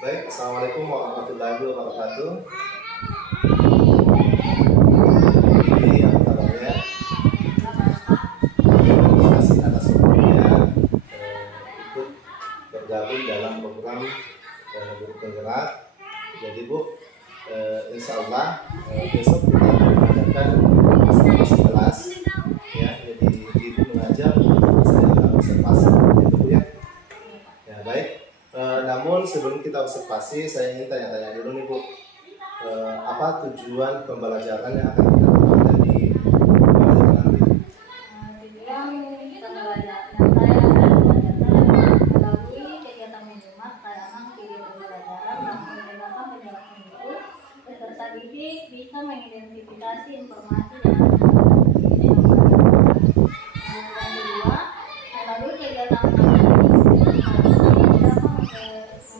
Baik, Assalamualaikum warahmatullahi wabarakatuh. Jadi apa kabarnya? Terima kasih atas waktunya ikut bergabung dalam program Guru Penggerak. Jadi Bu, insya Allah besok kita akan mengadakan observasi kelas. Ya, jadi Ibu mengajar, saya juga observasi itu Bu ya. Ya baik. Namun sebelum kita observasi, saya ingin tanya-tanya dulu nih Bu, apa tujuan pembelajaran yang akan kita lakukan di pembelajaran nanti? Tujuan pembelajaran yang saya akan belajarkan melalui kegiatan menyimak tayangan video pembelajaran dan menggunakan penjelasan guru, peserta didik bisa mengidentifikasi informasi yang dan kedua, melalui kegiatan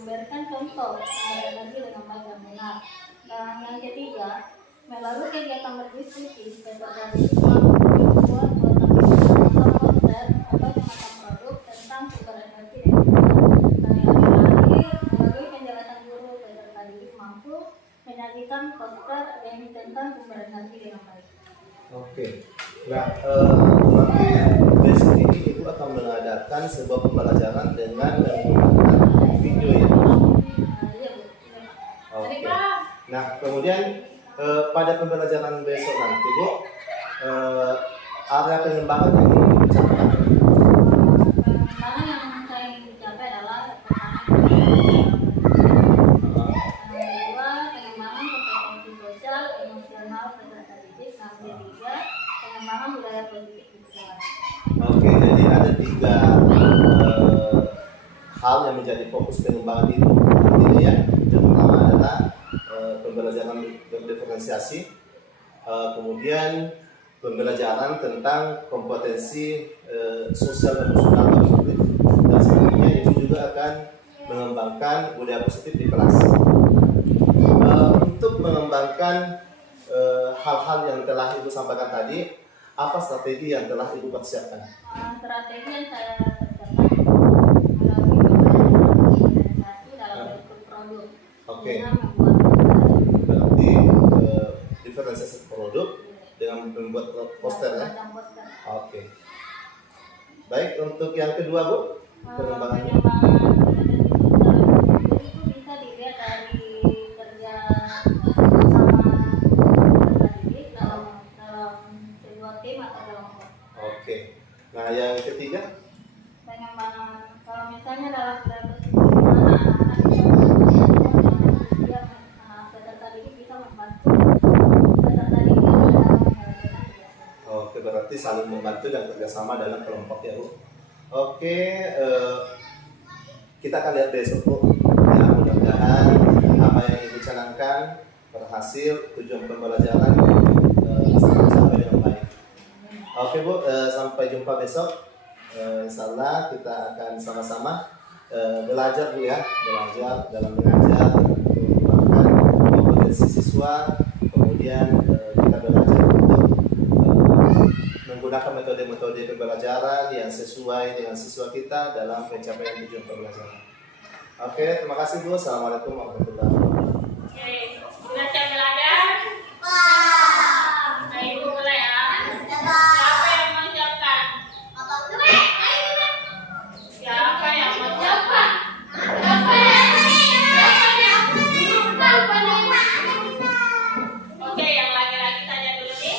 memberikan contoh energi dengan baik dan benar. Dan yang ketiga, melalui kegiatan berdiskusi peserta didik membuat poster atau semacam produk tentang sumber energi dan yang terakhir, melalui penjelasan guru peserta didik mampu menyajikan poster yang tentang sumber energi dengan baik. Oke. Nah, nanti besok ini Ibu akan mengadakan sebuah pembelajaran dengan menggunakan video ya. Iya Bu. Oke. Nah, kemudian pada pembelajaran besok nanti Bu, area pengembangan yang ingin dicapai. Pengembangan yang saya ingin dicapai adalah kedua, pengembangan kompetensi sosial, emosional peserta didik, dan ketiga, pengembangan budaya positif di sekolah. Oke, jadi ada 3 hal yang menjadi fokus pengembangan itu. Artinya ya, yang pertama adalah pembelajaran berdiferensiasi, kemudian pembelajaran tentang kompetensi sosial dan emosional positif, dan selanjutnya itu juga akan mengembangkan budaya positif di kelas. Untuk mengembangkan hal-hal yang telah Ibu sampaikan tadi, apa strategi yang telah Ibu persiapkan? Strategi yang saya persiapkan melalui organisasi dalam bentuk produk. Oke. Dengan membuat Berarti diferensiasi produk dengan membuat poster ya? semacam poster. Oke. Baik, untuk yang kedua Bu, pengembangannya. Itu bisa dilihat dari kerja sama peserta didik dalam sebuah tim atau kelompok. Oke. Nah, yang ketiga? Pengembangan, kalau misalnya dalam anak-anak peserta didik bisa membantu peserta didik dalam menyelesaikan tugasnya. Oke, berarti saling membantu dan kerjasama dalam kelompok ya Bu. Oke, kita akan lihat besok Bu. Ya, mudah-mudahan apa yang Ibu canangkan berhasil, tujuan pembelajaran sampai dengan baik. Oke Bu, sampai jumpa besok. Insya Allah kita akan sama-sama belajar Bu ya, belajar dalam mengajar, mengembangkan kompetensi siswa, kemudian kita belajar untuk menggunakan metode-metode pembelajaran yang sesuai dengan siswa kita dalam pencapaian tujuan pembelajaran. Oke, terima kasih Bu. Assalamualaikum warahmatullahi wabarakatuh. Oke, sudah siap belajar? Nah, Ibu mulai ya. Siapa yang mau siapkan? Siapa yang mau siapkan? Oke, yang laki-laki saja dulu nih.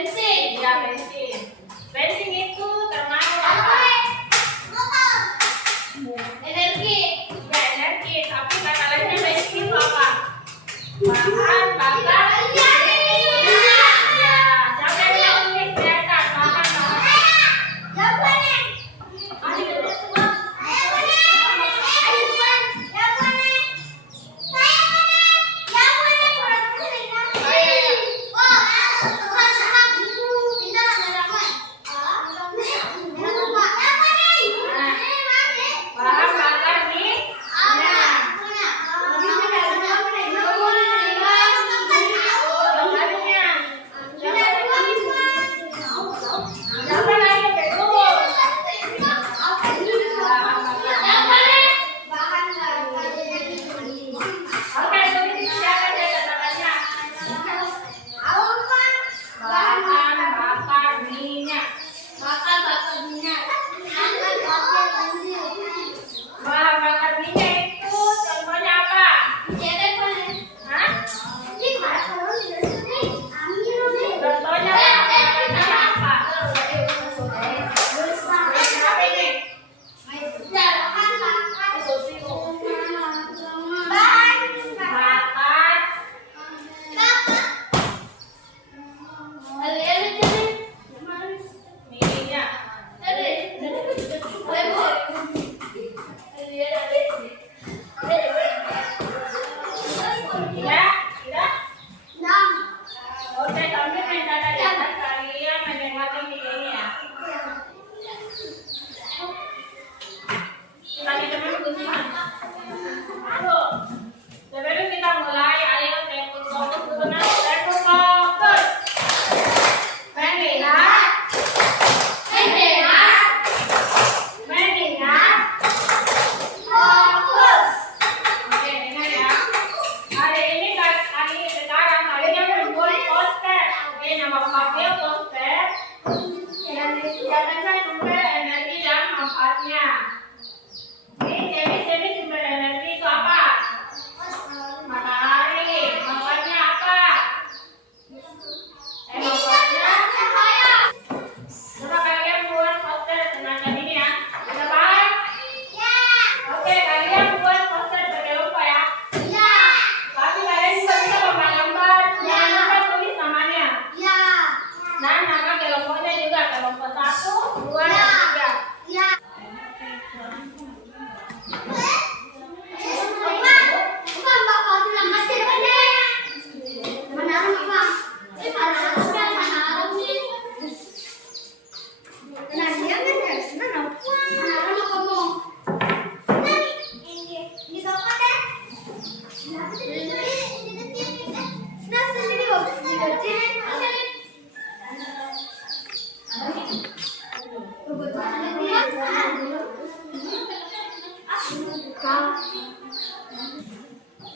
bensin. Ya, bensin. Bensin itu termasuk apa? Energi. Ya, energi. Tapi kata lainnya bensin itu apa? Bahan bakar. Ya, siapa yang bilang ini kelihatan? Bahan bakar. Bahan bakar minyak. Siapa lagi betul? Oke, jadi siapa dia kata-katanya? Bahan bakar minyak. Bahan bakar minyak itu contohnya apa? Hah? Contohnya apa? Apa ini? Bakar minyak. Tidak? Tidak? Oke, kami mencatat di atas kalian mendengarkan ini ya. Tadi teman Gusman. Aduh, sebelum kita mulai, ayo telepon fokus dulu nah. Telepon fokus. Mendengar. Fokus. Oke, dengar ya. Hari ini sekarang kalian membuat poster. Oke, nama pakai poster. Dan disediakan sumber energi dan manfaatnya. Jadi sumber energi itu apa? Matahari. Manfaatnya apa? Manfaatnya coba kalian buat poster semacam ini ya. Sudah paham? Oke, kalian buat poster pakai lupa ya. Tapi kalian juga bisa gambar-gambar. Jangan lupa tulis namanya. Dan nama kelompoknya juga. Kelompok 1, 2, dan 3.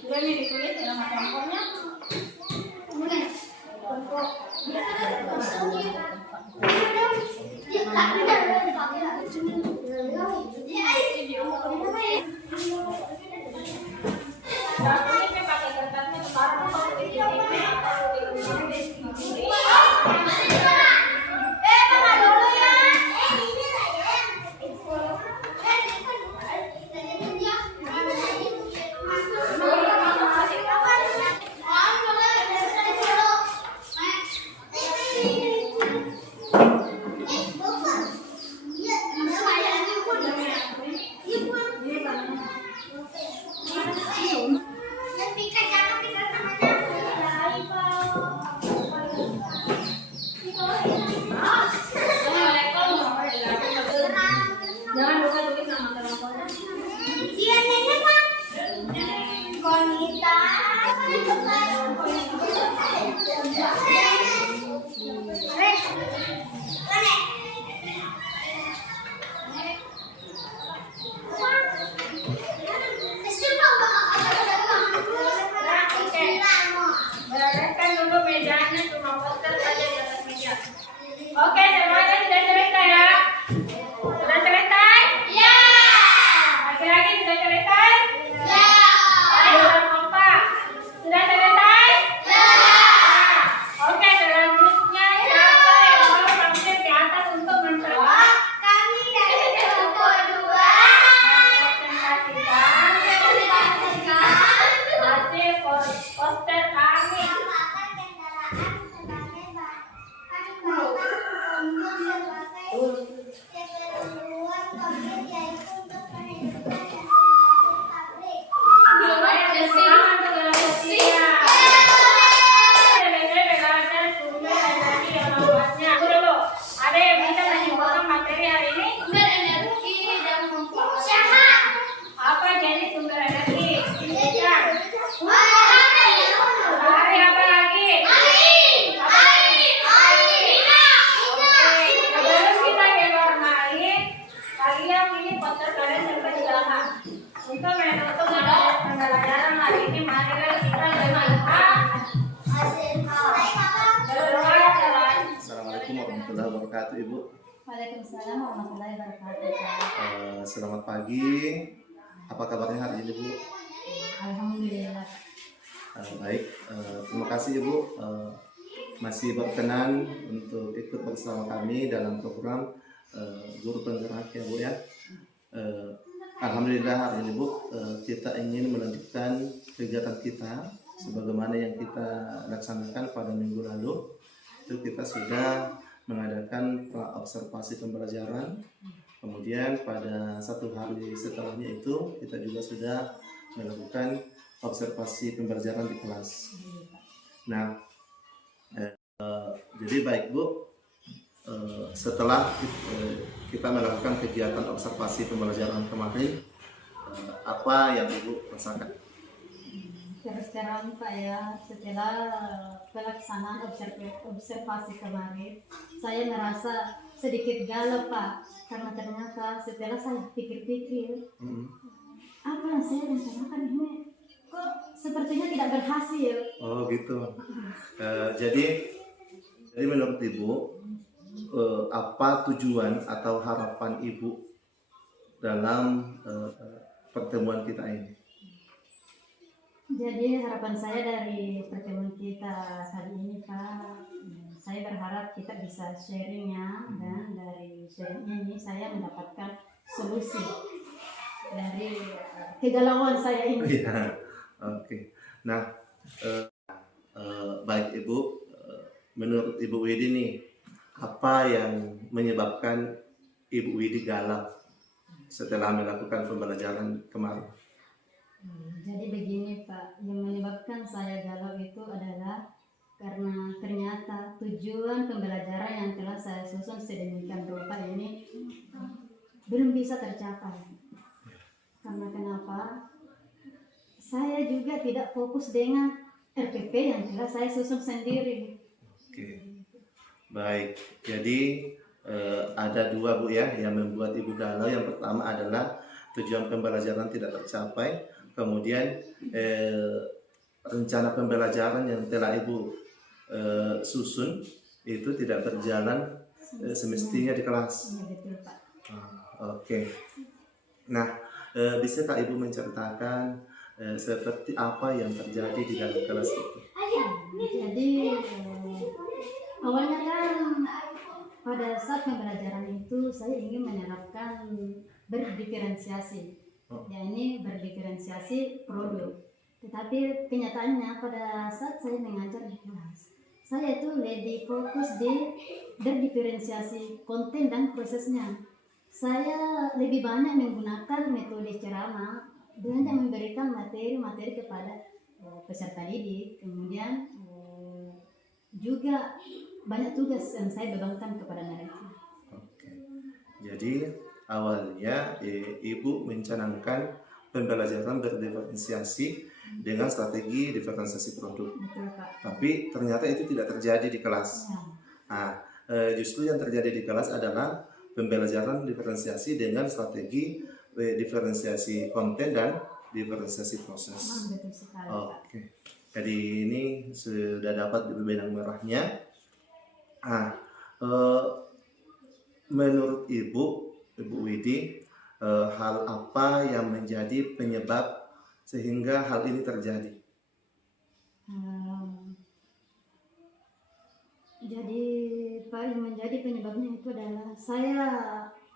Sudah nih ditulis dalam kelompoknya. Tulisnya pakai kertasnya sekarang kalau di sini atau di sini. Jangan lupa tulis nama teleponnya. Bereskan dulu mejanya, cuma poster saja di atas meja. Oke, semuanya sudah selesai ya? Sudah selesai? Ya. Lagi-lagi sudah selesai? Ya. Ayo orang kompak. Sudah selesai? Ya. Oke, selanjutnya siapa wabarakatuh Ibu. Waalaikumsalam warahmatullahi wabarakatuh. Selamat pagi. Apa kabarnya hari ini Bu? Alhamdulillah. Baik, terima kasih Ibu masih berkenan untuk ikut bersama kami dalam program Guru Penggerak ya Bu ya. Alhamdulillah hari ini Bu kita ingin melanjutkan kegiatan kita sebagaimana yang kita laksanakan pada minggu lalu. Itu kita sudah mengadakan observasi pembelajaran. Kemudian pada satu hari setelahnya itu kita juga sudah melakukan observasi pembelajaran di kelas. Nah, jadi baik Bu, setelah kita melakukan kegiatan observasi pembelajaran kemarin, apa yang Ibu rasakan? Terus terang Pak ya, setelah pelaksanaan observasi kemarin, saya merasa sedikit galau Pak, karena ternyata setelah saya pikir-pikir, apa yang saya rencanakan ini kok sepertinya tidak berhasil. Oh gitu. Jadi menurut Ibu, apa tujuan atau harapan Ibu dalam pertemuan kita ini? Jadi harapan saya dari pertemuan kita kali ini Pak, saya berharap kita bisa sharingnya, dan dari sharing ini saya mendapatkan solusi dari kegalauan saya ini. Iya, oke. Nah, baik Ibu, menurut Ibu Widi nih, apa yang menyebabkan Ibu Widi galau setelah melakukan pembelajaran kemarin? Jadi begini Pak, yang menyebabkan saya galau itu adalah karena ternyata tujuan pembelajaran yang telah saya susun sedemikian rupa ini belum bisa tercapai. Karena kenapa? Saya juga tidak fokus dengan RPP yang telah saya susun sendiri. Oke, baik. Jadi ada dua Bu ya yang membuat Ibu galau. Yang pertama adalah tujuan pembelajaran tidak tercapai. Kemudian rencana pembelajaran yang telah Ibu susun itu tidak berjalan semestinya di kelas. Iya betul Pak. Oke. Nah, bisakah Ibu menceritakan seperti apa yang terjadi di dalam kelas itu? Jadi awalnya kan pada saat pembelajaran itu saya ingin menerapkan berdiferensiasi, yakni berdiferensiasi produk. Tetapi kenyataannya pada saat saya mengajar di kelas, saya itu lebih fokus di berdiferensiasi konten dan prosesnya. Saya lebih banyak menggunakan metode ceramah dan memberikan materi-materi kepada peserta didik. Kemudian juga banyak tugas yang saya bebankan kepada mereka. Oke. Jadi awalnya Ibu mencanangkan pembelajaran berdiferensiasi dengan strategi diferensiasi produk. Betul Pak. Tapi ternyata itu tidak terjadi di kelas. Ya. Nah, justru yang terjadi di kelas adalah pembelajaran diferensiasi dengan strategi diferensiasi konten dan diferensiasi proses. Betul sekali Pak. Oke. Jadi ini sudah dapat benang merahnya. Nah, menurut Ibu Widi, hal apa yang menjadi penyebab sehingga hal ini terjadi? Jadi Pak, yang menjadi penyebabnya itu adalah saya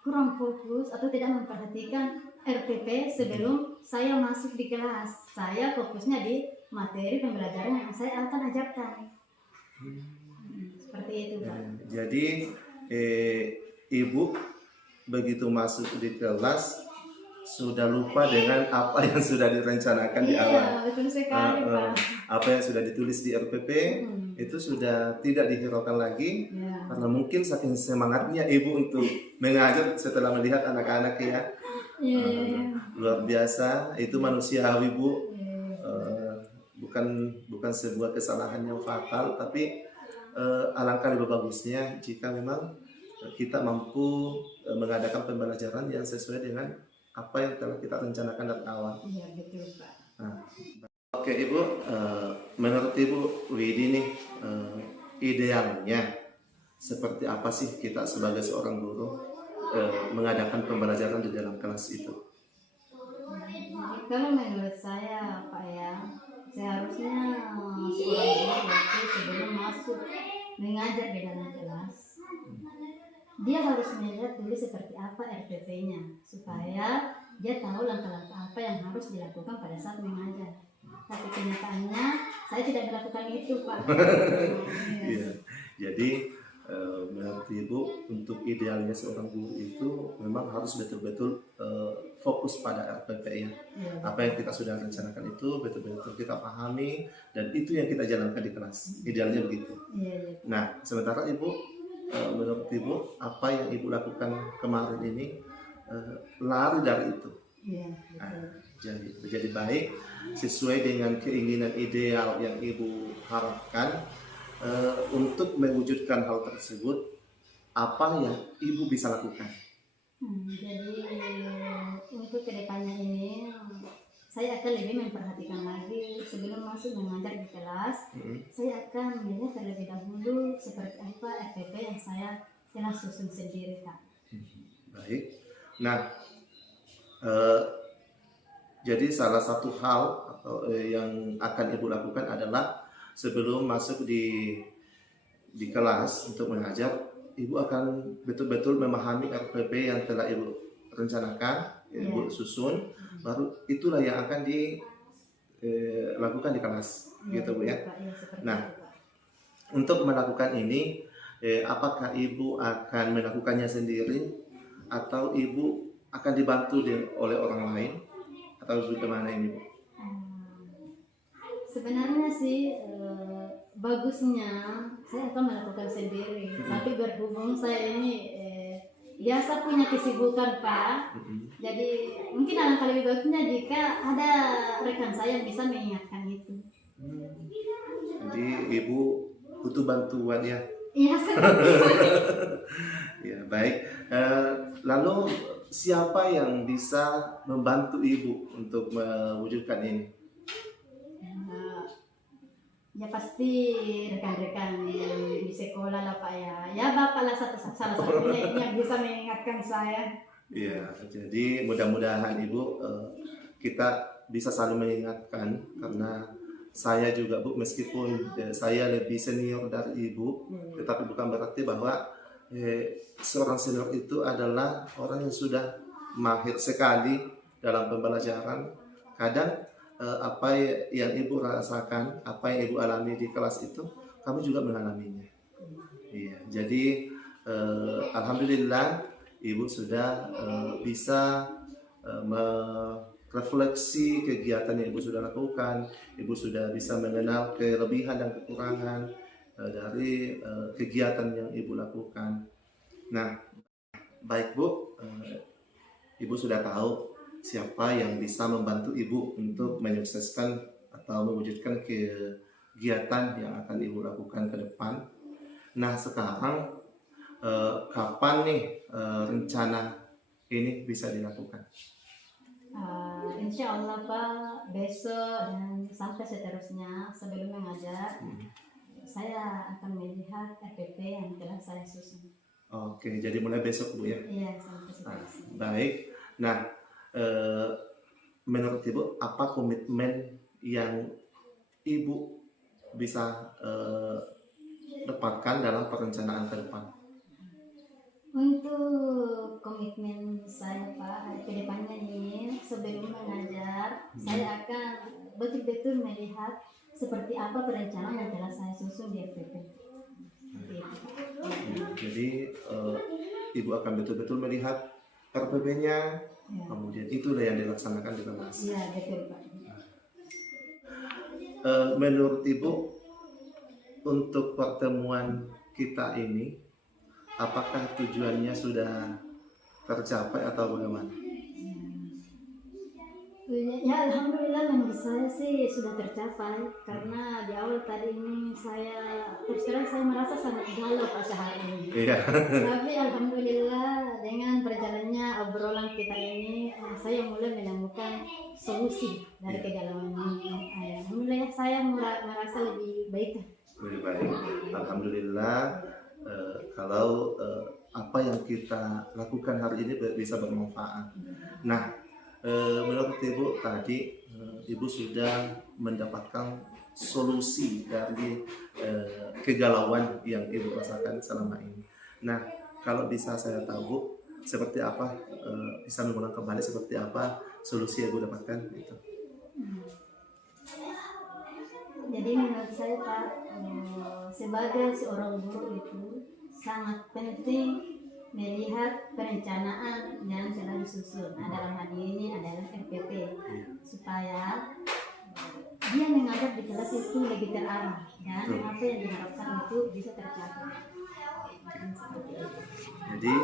kurang fokus atau tidak memperhatikan RPP sebelum saya masuk di kelas. Saya fokusnya di materi pembelajaran yang saya akan ajarkan. Seperti itu Pak. Jadi Ibu begitu masuk di kelas sudah lupa dengan apa yang sudah direncanakan di awal. Iya, betul sekali Pak. Apa yang sudah ditulis di RPP itu sudah tidak dihiraukan lagi, karena mungkin saking semangatnya Ibu untuk mengajar setelah melihat anak-anak ya. Luar biasa, itu manusiawi Bu. Bukan sebuah kesalahan yang fatal, tapi alangkah lebih bagusnya jika memang kita mampu mengadakan pembelajaran yang sesuai dengan apa yang telah kita rencanakan dari awal. Iya betul Pak. Nah, oke Ibu, menurut Ibu Widi nih idealnya seperti apa sih kita sebagai seorang guru mengadakan pembelajaran di dalam kelas itu? Kalau menurut saya Pak ya, seharusnya seorang guru itu sebelum masuk mengajar di dalam kelas, dia harus melihat dulu seperti apa RPP-nya supaya dia tahu langkah-langkah apa yang harus dilakukan pada saat mengajar. Tapi kenyataannya saya tidak melakukan itu Pak. Iya. Jadi menurut Ibu, untuk idealnya seorang guru itu memang harus betul-betul fokus pada RPP ya. Iya. Apa yang kita sudah rencanakan itu betul-betul kita pahami dan itu yang kita jalankan di kelas. Idealnya begitu. Iya. Nah, sementara Ibu, menurut Ibu, apa yang Ibu lakukan kemarin ini lari dari itu. Iya. Jadi baik sesuai dengan keinginan ideal yang Ibu harapkan. Untuk mewujudkan hal tersebut, apa yang Ibu bisa lakukan? Jadi untuk kedepannya ini saya akan lebih memperhatikan lagi sebelum masuk mengajar di kelas. Saya akan melihat terlebih dahulu seperti apa RPP yang saya telah susun sendiri Kak. Baik. Nah, jadi salah satu hal atau yang akan Ibu lakukan adalah sebelum masuk di kelas untuk mengajar, Ibu akan betul-betul memahami RPP yang telah Ibu rencanakan, Ibu susun, baru itulah yang akan dilakukan di kelas, gitu Bu ya. Nah, untuk melakukan ini, apakah Ibu akan melakukannya sendiri atau Ibu akan dibantu oleh orang lain atau bagaimana ini Bu? Sebenarnya sih bagusnya saya akan melakukan sendiri, tapi berhubung saya ini biasa punya kesibukan Pak, jadi mungkin alangkah lebih bagusnya jika ada rekan saya yang bisa mengingatkan itu. Jadi Ibu butuh bantuan ya? Iya seperti Ya baik. Lalu siapa yang bisa membantu Ibu untuk mewujudkan ini? ya pasti rekan-rekan yang di sekolah lah Pak ya. Ya Bapak lah salah satunya yang bisa mengingatkan saya. Iya, jadi mudah-mudahan Ibu kita bisa saling mengingatkan karena saya juga Bu, meskipun saya lebih senior dari Ibu, tetapi bukan berarti bahwa seorang senior itu adalah orang yang sudah mahir sekali dalam pembelajaran. Kadang apa yang Ibu rasakan, apa yang Ibu alami di kelas itu, kami juga mengalaminya. Iya, jadi alhamdulillah Ibu sudah bisa merefleksi kegiatan yang Ibu sudah lakukan. Ibu sudah bisa mengenal kelebihan dan kekurangan dari kegiatan yang Ibu lakukan. Nah, baik Bu, Ibu sudah tahu siapa yang bisa membantu Ibu untuk menyukseskan atau mewujudkan kegiatan yang akan Ibu lakukan ke depan. Nah, sekarang kapan nih rencana ini bisa dilakukan? Insya Allah Pak, besok dan sampai seterusnya sebelum mengajar, saya akan melihat RPP yang telah saya susun. Oke, jadi mulai besok Bu ya? Iya, sampai seterusnya. Baik, nah menurut Ibu apa komitmen yang Ibu bisa dapatkan dalam perencanaan ke depan? Untuk komitmen saya Pak, ke depannya ini sebelum mengajar, saya akan betul-betul melihat seperti apa perencanaan yang telah saya susun di RPP. Jadi Ibu akan betul-betul melihat RPP-nya, kemudian itulah yang dilaksanakan di kelas. Iya, betul Pak. Menurut Ibu, untuk pertemuan kita ini, apakah tujuannya sudah tercapai atau bagaimana? Ya alhamdulillah menurut saya sih sudah tercapai, karena di awal tadi ini saya terus terang saya merasa sangat galau Pak sehari ini. Iya. Tapi alhamdulillah dengan berjalannya obrolan kita ini saya mulai menemukan solusi dari kegalauan ini. Alhamdulillah saya merasa lebih baik. Lebih baik. Alhamdulillah kalau apa yang kita lakukan hari ini bisa bermanfaat. Nah, menurut Ibu tadi, Ibu sudah mendapatkan solusi dari kegalauan yang Ibu rasakan selama ini. Nah, kalau bisa saya tahu Bu, seperti apa, bisa mengulang kembali seperti apa solusi yang Ibu dapatkan itu. Jadi menurut saya Pak, sebagai seorang guru itu sangat penting melihat perencanaan yang selalu disusun. Nah, dalam hal ini adalah RPP, supaya dia mengajar di kelas itu lebih terarah dan apa yang diharapkan itu bisa tercapai. Jadi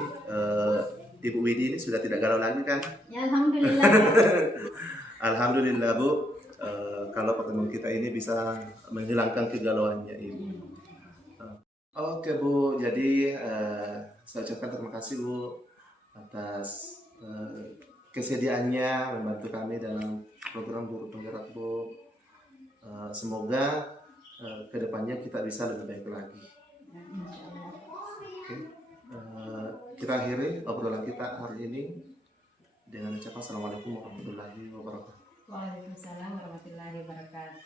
Ibu Widi ini sudah tidak galau lagi kan? Ya, alhamdulillah. Alhamdulillah Bu, kalau pertemuan kita ini bisa menghilangkan kegalauannya Ibu. Oke Bu, jadi saya ucapkan terima kasih Bu atas kesediaannya membantu kami dalam program Guru Penggerak Bu. Semoga kedepannya kita bisa lebih baik lagi. Oke. Kita akhiri obrolan kita hari ini dengan ucapan Assalamualaikum warahmatullahi wabarakatuh. Waalaikumsalam warahmatullahi wabarakatuh.